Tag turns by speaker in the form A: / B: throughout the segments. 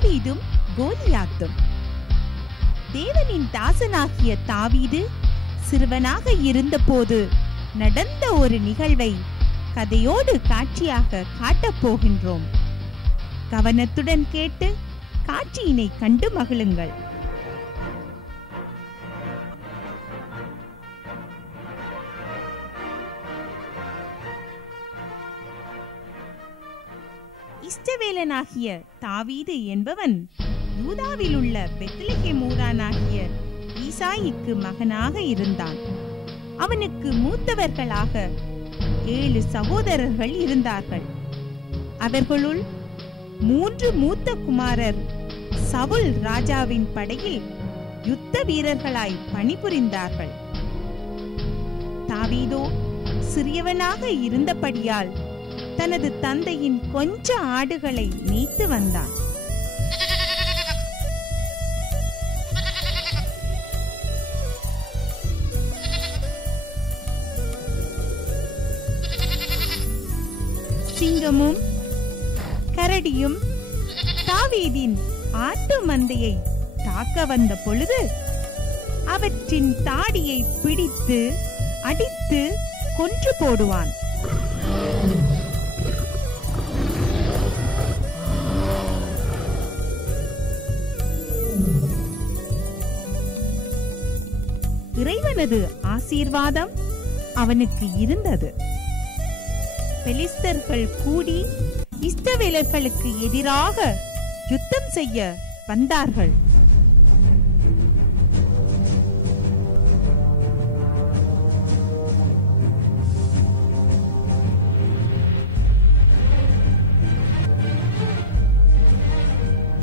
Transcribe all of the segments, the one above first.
A: தாவீதும் கோலியாத்தும். தேவனின் தாசனாகிய தாவீது சிறுவனாக இருந்தபோது நடந்த ஒரு நிகழ்வை கதையோடு காட்சியாக காட்டப் போகின்றோம். கவனத்துடன் கேட்டு காட்சியினை கண்டு மகிழுங்கள். இஷ்டவேலனாகிய தாவீது என்பவன். யூதாவில் உள்ள பெத்லகேம் மூரானாகிய ஈசாயிக்கு மகனாக இருந்தான். அவனுக்கு மூத்தவர்களாக ஏழு சகோதரர்கள் இருந்தார்கள். அவர்களுள் மூன்று மூத்த குமாரர் சவுல் ராஜாவின் படையில் யுத்த வீரர்களாய் பணிபுரிந்தார்கள். தாவீதோ சிறியவனாக இருந்தபடியால் தனது தந்தையின் கொஞ்ச ஆடுகளை நீத்து வந்தான். சிங்கமும் கரடியும் தாவீதின் ஆட்டு மந்தையை தாக்க வந்த பொழுது அவற்றின் தாடியை பிடித்து அடித்து கொன்று போடுவான். இறைவனது ஆசீர்வாதம் அவனுக்கு இருந்தது. பெலிஸ்தர்கள் கூடி இஸ்தவேலர்களுக்கு எதிராக யுத்தம் செய்ய வந்தார்கள்.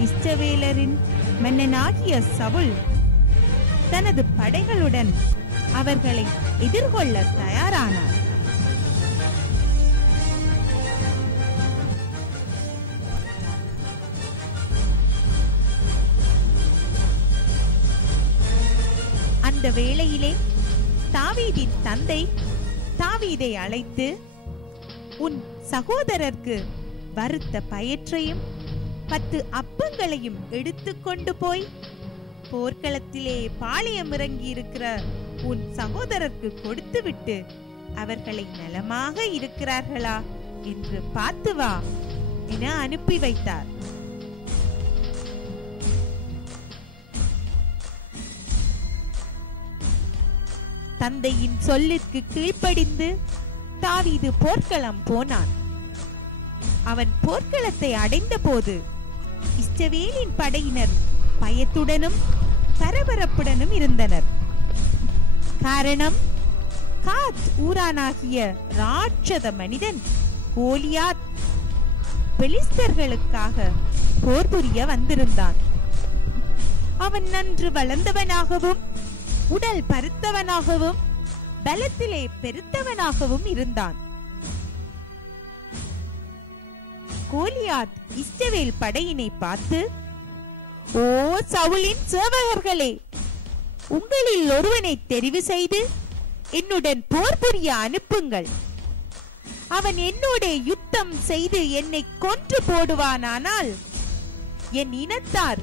A: இஷ்டவேலரின் மன்னனாகிய சவுல் தனது படைகளுடன் அவர்களை எதிர்கொள்ள தயாரானார். அந்த வேளையிலே தாவீதின் தந்தை தாவீதை அழைத்து உன் சகோதரர்க்கு வறுத்த பயற்றையும் பத்து அப்பங்களையும் எடுத்துக்கொண்டு போய் போர்க்களத்திலே பாளையம் இறங்கி இருக்கிற உன் சகோதரர்க்கு கொடுத்துவிட்டு அவர்களை நலமாக இருக்கிறார்களா என்று பார்த்து வா என அனுப்பி வைத்தார். தந்தையின் சொல்லிற்கு கீழ்ப்படிந்து தாவீது போர்க்களம் போனான். அவன் போர்க்களத்தை அடைந்த போது இஸ்ரவேலின் படையினர் பயத்துடனும் பரபரப்புடனும் இருந்தனர். காரணம் காத் ஊரானாகிய ராட்சத மனிதன் கோலியாத் பெலிஸ்தர்களுக்காக போர் புரிய வந்திருந்தான். அவன் நன்று வளர்ந்தவனாகவும் உடல் பருத்தவனாகவும் பலத்திலே பெருத்தவனாகவும் இருந்தான். கோலியாத் இஸ்ரவேல் படையினை பார்த்து ஓ சவுலின் சேவகர்களே உங்களில் ஒருவனை தெரிவு செய்து என்னுடன் போர் புரிய அனுப்புங்கள். அவன் என்னோட யுத்தம் செய்து என்னை கொன்று போடுவானானால் என் இனத்தார்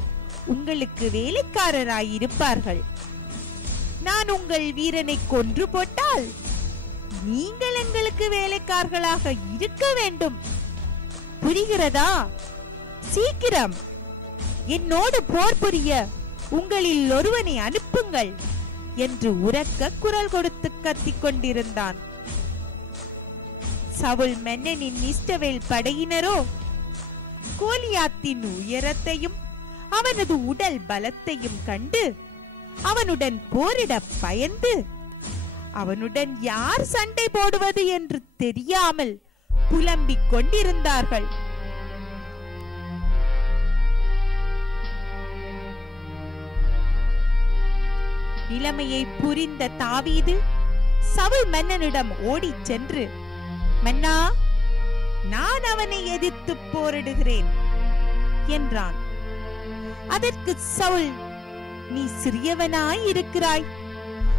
A: உங்களுக்கு வேலைக்காரராயிருப்பார்கள். நான் உங்கள் வீரனை கொன்று போட்டால் நீங்கள் எங்களுக்கு வேலைக்காரர்களாக இருக்க வேண்டும். புரிகிறதா? சீக்கிரம். என்னோடு போர் புரிய உங்களில் ஒருவனை அனுப்புங்கள் என்று உரக்க குரல் கொடுத்து கத்திக் கொண்டிருந்தான். சவுல் மன்னனின் இஷ்டவேல் படையினரோ கோலியாத்தின் உயரத்தையும் அவனது உடல் பலத்தையும் கண்டு அவனுடன் போரிட பயந்து அவனுடன் யார் சண்டை போடுவது என்று தெரியாமல் புலம்பிக் கொண்டிருந்தார்கள். நிலைமையை புரிந்த தாவீது சவுல் மன்னனிடம் ஓடிச் சென்று மன்னா நான் அவனை எதிர்த்து போரிடுகிறேன் என்றான். அதற்கு சவுல் நீ சிறியவனாய் இருக்கிறாய்.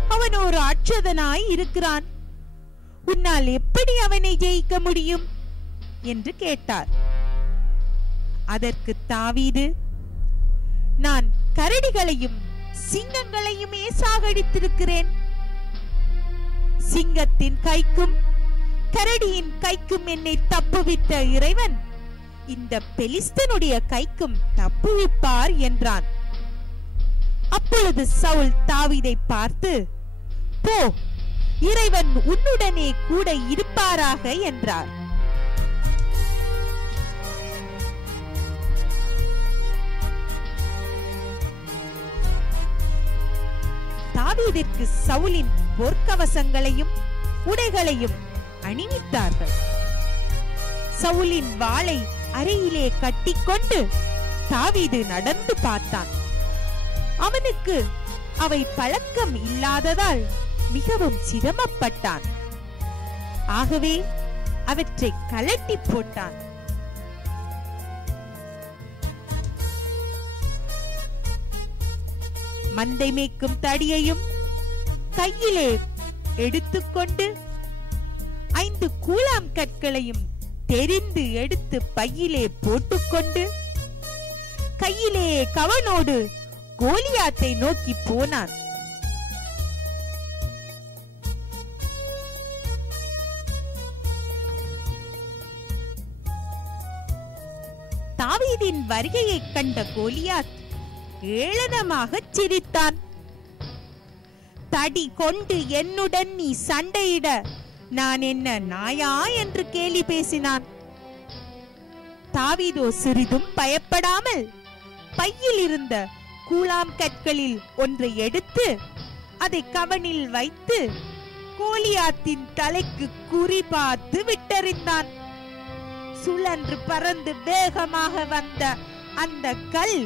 A: அவன் ஒரு அட்சதனாய் இருக்கிறான். உன்னால் எப்படி அவனை ஜெயிக்க முடியும்? என்று கேட்டார். அதற்கு தாவீது நான் கரடிகளையும் சிங்கங்களையுமே சாகடித்திருக்கிறேன் சிங்கத்தின் கைக்கும் கரடியின் கைக்கும் என்னை தப்புவித்த இறைவன் இந்த பெலிஸ்தனுடைய கைக்கும் தப்புவிப்பார் என்றான். அப்பொழுது சவுல் தாவிதை பார்த்து போ இறைவன் உன்னுடனே கூட இருப்பாராக என்றார். தாவீதிற்கு சவுலின் பொற்கவசங்களையும் உடைகளையும் அணிவித்தார்கள். சவுலின் வாளை அறையிலே கட்டிக்கொண்டு தாவீது நடந்து பார்த்தான். அவனுக்கு அவை பழக்கம் இல்லாததால் மிகவும் சிரமப்பட்டான். ஆகவே அவற்றை கலட்டி போட்டான். மந்தை மேய்க்கும் தடியையும் கையிலே எடுத்துக்கொண்டு ஐந்து கூலாம் கற்களையும் தெரிந்து எடுத்து பையிலே போட்டுக்கொண்டு கையிலே கவனோடு கோலியாத்தை நோக்கி போனான். தாவீதின் வருகையைக் கண்ட கோலியாத் ஏளனமாக சிரித்தான். தடி கொண்டு என்னுடன் நீ சண்டையிட நான் என்ன நாயா என்று கேலி பேசினான். தாவிதோ சிறிதும் பயப்படாமல் பையில் இருந்த கூழாம் கற்களில் ஒன்றை எடுத்து அதை கவனில் வைத்து கோலியாத்தின் தலைக்கு குறி பார்த்து விட்டறிந்தான். சுழன்று பறந்து வேகமாக வந்த அந்த கல்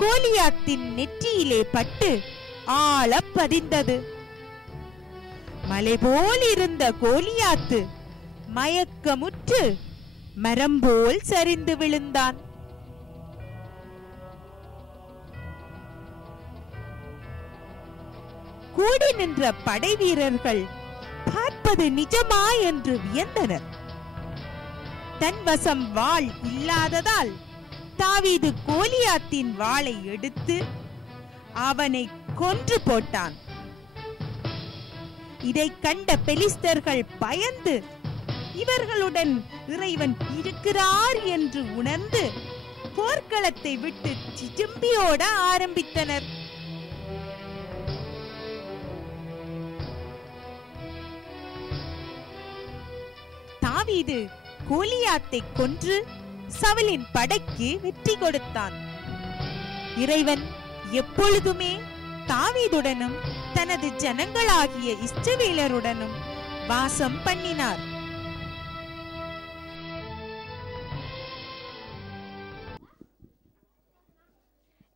A: கோலியாத்தின் நெற்றியிலே பட்டு ஆழ பதிந்தது. மலை போல் இருந்த கோலியாத்து மயக்கமுற்று மரம் போல் சரிந்து விழுந்தான். கூடி நின்ற படை வீரர்கள் பார்ப்பது நிஜமா என்று வியந்தனர். தன் வசம் வாள் இல்லாததால் தாவீது கோலியாத்தின் வாளை எடுத்து அவனை கொன்று போட்டான். இதை கண்ட பெலிஸ்தர்கள் பயந்து இவர்களுடன் இறைவன் இருக்கிறார் என்று உணர்ந்து போர்க்களத்தை விட்டு சிஜம்பியோட ஆரம்பித்தனர். தாவீது கோலியாத்தை கொன்று சவலின் படைக்கு வெற்றி கொடுத்தான். இறைவன் எப்பொழுதுமே தாவீதுடனும் தனது ஜனங்களாகிய இஸ்ரவேலருடனும் வாசம் பண்ணினார்.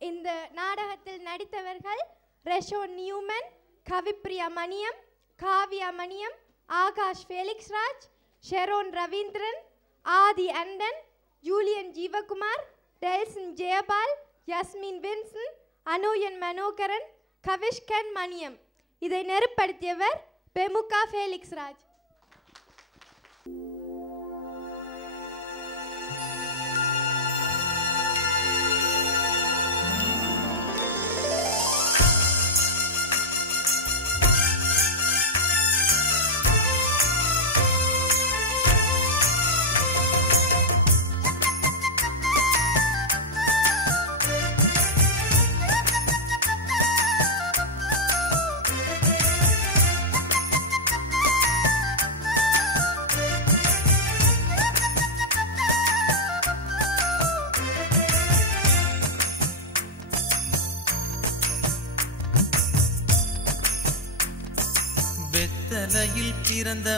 B: இந்த நாடகத்தில் நடித்தவர்கள் Resho Newman Kavipriya Maniyam Kaviya Maniyam Akash Felix Raj Sharon Ravindran Aadhi Anton Julian Jeevakumar Delson Jeyapal Yasmin Vinson Anoyan Manoharan Kavishkan Maniyam இதை நெருப்படுத்தியவர் பெமுகா ஃபேலிக்ஸ் ராஜ்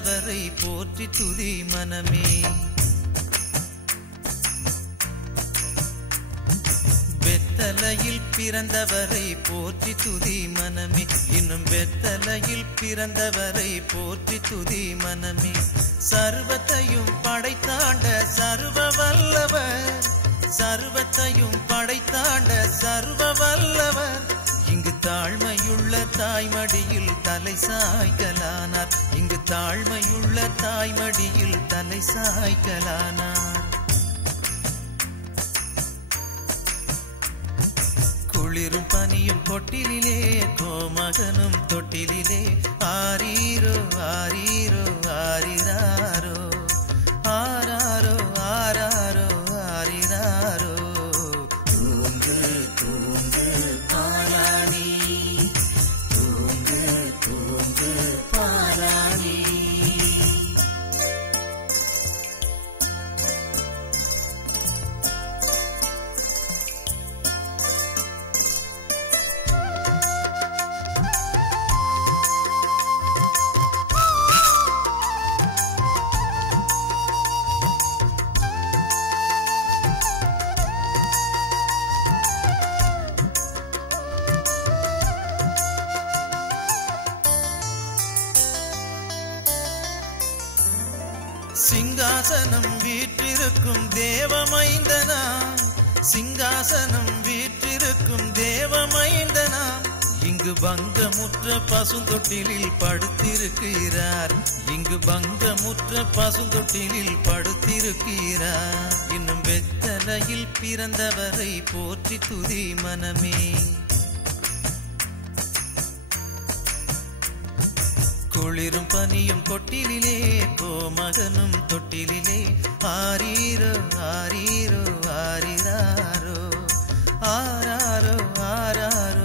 C: பிறந்தவரை போற்றி துதி மனமே. வெத்தலையில் பிறந்தவரை போற்றி துதி மனமே. இன்னும் வெத்தலையில் பிறந்தவரை போற்றி துதி மனமே. சர்வத்தையும் படைத்தாண்ட சர்வ வல்லவர். சர்வத்தையும் படைத்தாண்ட சர்வ வல்லவர். இங்கு தாழ்மையுள்ள தாய்மடியில் தலை சாய்கலானார் தாழ்மையுள்ள தாய்மடியில் தலை சாய்க்கலானார் குளிரும் பனியும் கொட்டிலே கோமகனும் தொட்டிலே ஆரீரோ ஆரீரோ ஆரிராரோ. வீற்றிருக்கும் தேவமைந்தனா? சிங்காசனம் வீற்றிருக்கும் தேவமைந்தனா? இங்கு பங்கமுற்ற பசுந்தொட்டிலில் படுத்திருக்கிறார். இங்கு பங்கமுற்ற பசுந்தொட்டிலில் படுத்திருக்கிறார். இன்னும் வெத்தலையில் பிறந்தவரை போற்றி துதி மனமே. குளிரும் பனியும் கொட்டிலே கோமகனும் தொட்டிலே ஆரீரோ ஆரீரோ ஆரிராரோ. ஆராரோ ஆராரோ.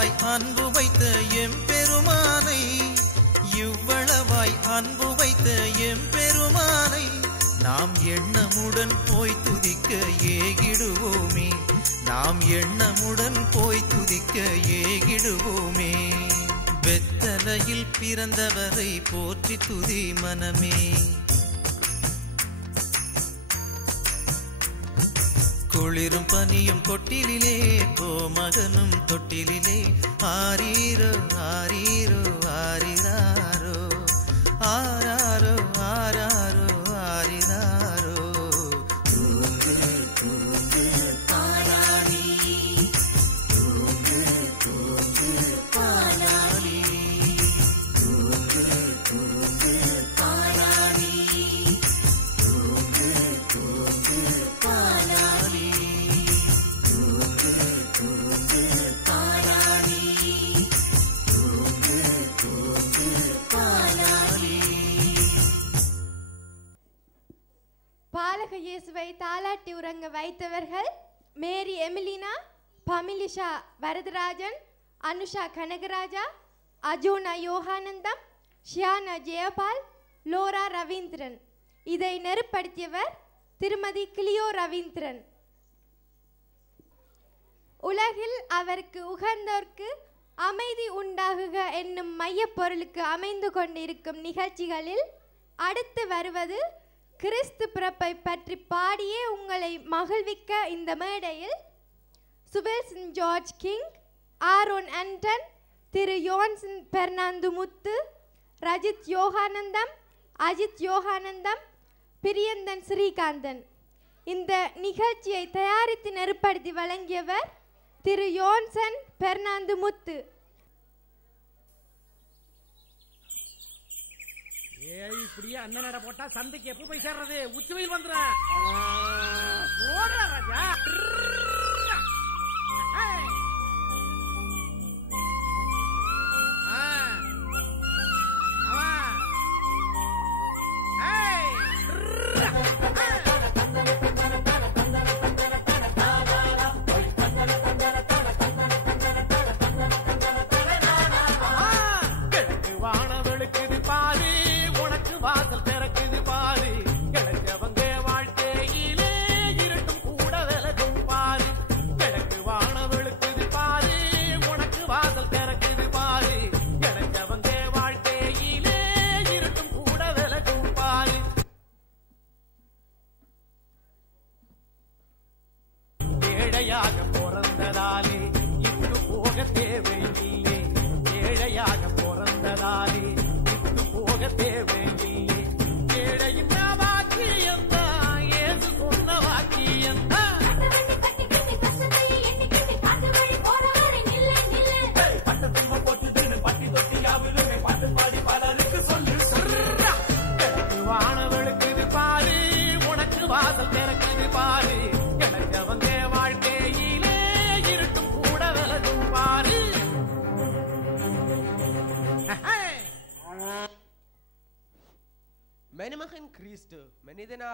C: இவ்வளவாய் அன்பு வைத்த எம்பெருமானை இவ்வளவாய் அன்பு வைத்த எம்பெருமானை நாம் எண்ணமுடன் போய் துதிக்க ஏகிடுவோமே. நாம் எண்ணமுடன் போய் துதிக்க ஏகிடுவோமே. வெத்தலையில் பிறந்தவரை போற்றி துதி மனமே. குளிரும் பனியும் கொட்டிலே கோமகனும் தொட்டிலே ஆரீரோ ஆரீரோ
B: பாலக இயேசுவை தாலாட்டி உறங்க வைத்தவர்கள் Mary Emilina Pamilisha Varatharajan Anusha Kanagaraja Ajona Yoganantham Shiyana Jeyapal Laura Ravindran. இதை நெருப்படுத்தியவர் திருமதி கிளியோ ரவீந்திரன். உலகில் அவருக்கு உகந்தோர்க்கு அமைதி உண்டாகுக என்னும் மையப்பொருளுக்கு அமைந்து கொண்டிருக்கும் நிகழ்ச்சிகளில் அடுத்து வருவது கிறிஸ்து பிறப்பை பற்றி பாடியே உங்களை மகிழ்விக்க இந்த மேடையில் Subelson George King Aaron Anton Thiru Johnson Fernando Muthu Rajith Yoganandam Ajith Yoganandam Priyanthan Srikanthan. இந்த நிகழ்ச்சியை தயாரித்து நெருப்படுத்தி வழங்கியவர் திரு யோன்சன் பெர்னாந்து முத்து.
D: ஏய் இப்படியே அண்ணன் நட போட்டா சந்தைக்கு எப்ப போய் சேர்றது? உச்சி வெயில் வந்துடும்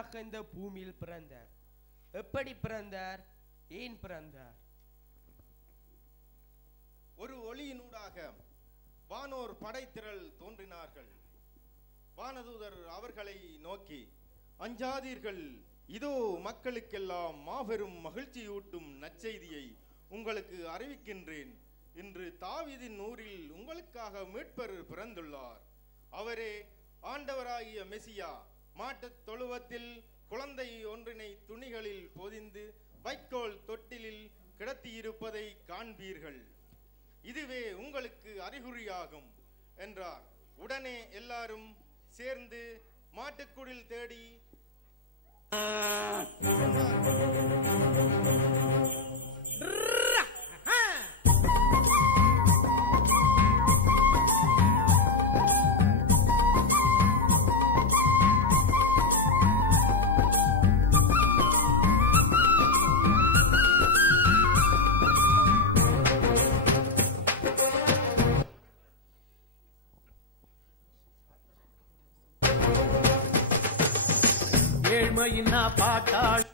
E: மனிதனாக இந்த பூமியில் பிறந்தார். எப்படி பிறந்தார்? ஏன் பிறந்தார்?
F: ஒரு ஒளியினூடாக வானோர் படைத்திரள் தோன்றினார்கள். வானதூதர் அவர்களை நோக்கி அஞ்சாதீர்கள் இதோ மக்களுக்கெல்லாம் மாபெரும் மகிழ்ச்சியூட்டும் நற்செய்தியை உங்களுக்கு அறிவிக்கின்றேன் இன்று தாவிதின் ஊரில் உங்களுக்காக மீட்பர் பிறந்துள்ளார். அவரே ஆண்டவராகிய மெசியா. மாட்டுத் தொழுவத்தில் குழந்தை ஒன்றினை துணிகளில் பொதிந்து வைக்கோல் தொட்டிலில் கிடத்தியிருப்பதை காண்பீர்கள். இதுவே உங்களுக்கு அறிகுறியாகும் என்றார். உடனே எல்லாரும் சேர்ந்து மாட்டுக்குடில் தேடி
D: ஏழ்மையின்னா பாட்டாள்